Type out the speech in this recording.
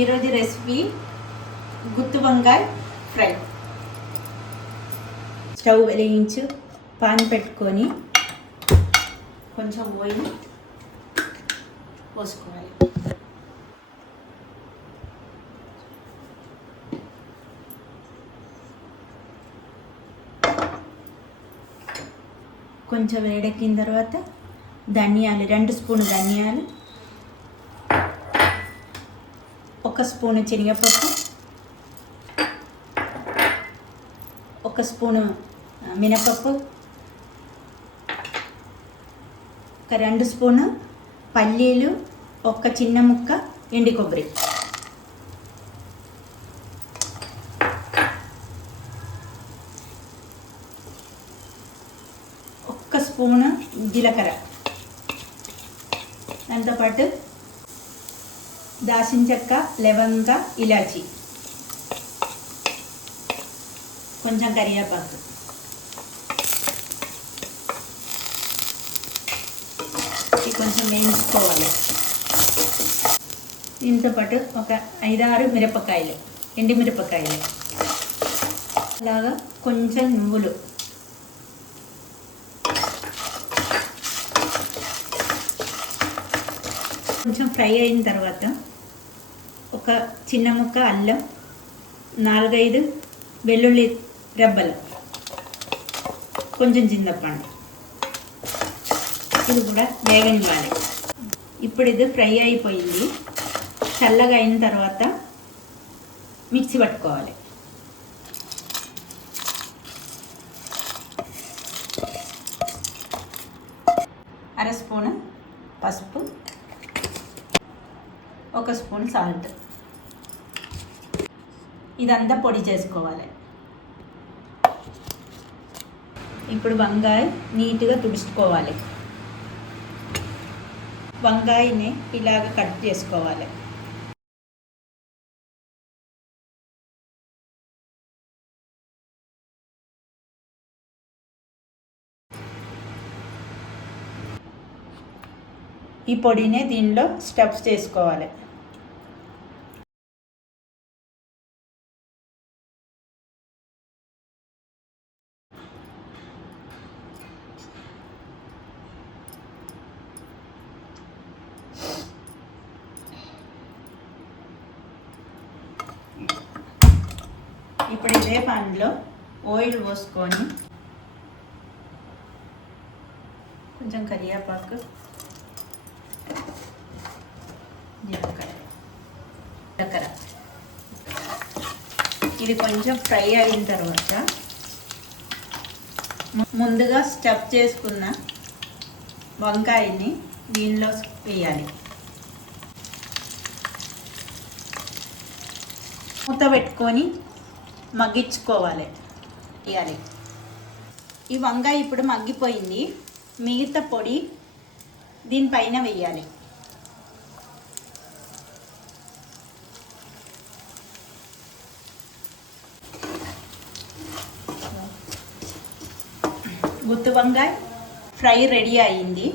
ఈరోజు రెసిపీ గుత్తి వంకాయ fry. Stove వెలిగించి పాన్ పెట్టుకొని కొంచెం ఆయిల్ పోసుకోవాలి. కొంచెం వేడెక్కిన తర్వాత ధనియాలు 2 స్పూన్లు ధనియాలు, 1 స్పూను శనగపప్పు, 1 స్పూను మినపప్పు, 2 స్పూను పల్లీలు, 1 చిన్న ముక్క ఎండు కొబ్బరి, 1 స్పూను జీలకర్ర, దాంతోపాటు దాల్చిన చెక్క, లవంగ, ఇలాచి, కొంచెం కరివేపాకు, ఇది కొంచెం వేయించుకోవాలి. దీంతో పాటు ఒక 5-6 మిరపకాయలు, ఎండు మిరపకాయలు, అలాగా కొంచెం నువ్వులు, కొంచెం ఫ్రై అయిన తర్వాత ఒక చిన్న ముక్క అల్లం, 4-5 వెల్లుల్లి రెబ్బలు, కొంచెం చింతపండు, ఇది కూడా వేగనివ్వాలి. ఇప్పుడు ఇది ఫ్రై అయిపోయింది. చల్లగా అయిన తర్వాత మిక్సీ పట్టుకోవాలి. అర స్పూను పసుపు, 1 స్పూన్ సాల్ట్, ఇదంతా పొడి చేసుకోవాలి. ఇప్పుడు వంకాయ నీట్గా తుడుచుకోవాలి. వంకాయని ఇలాగ కట్ చేసుకోవాలి. ఈ పొడిని దీనిలో స్టఫ్ చేసుకోవాలి. ఇప్పుడు ఇదే పాన్లో ఆయిల్ పోసుకొని కొంచెం కరివేపాకు, జీలకర్ర, ఇది కొంచెం ఫ్రై అయిన తర్వాత ముందుగా స్టఫ్ చేసుకున్న వంకాయని దీనిలో వేయాలి. మూత పెట్టుకొని మగ్గించుకోవాలి. వేయాలి. ఈ వంకాయ ఇప్పుడు మగ్గిపోయింది. మిగతా పొడి దీనిపైన వేయాలి. గుత్తి వంకాయ ఫ్రై రెడీ అయింది.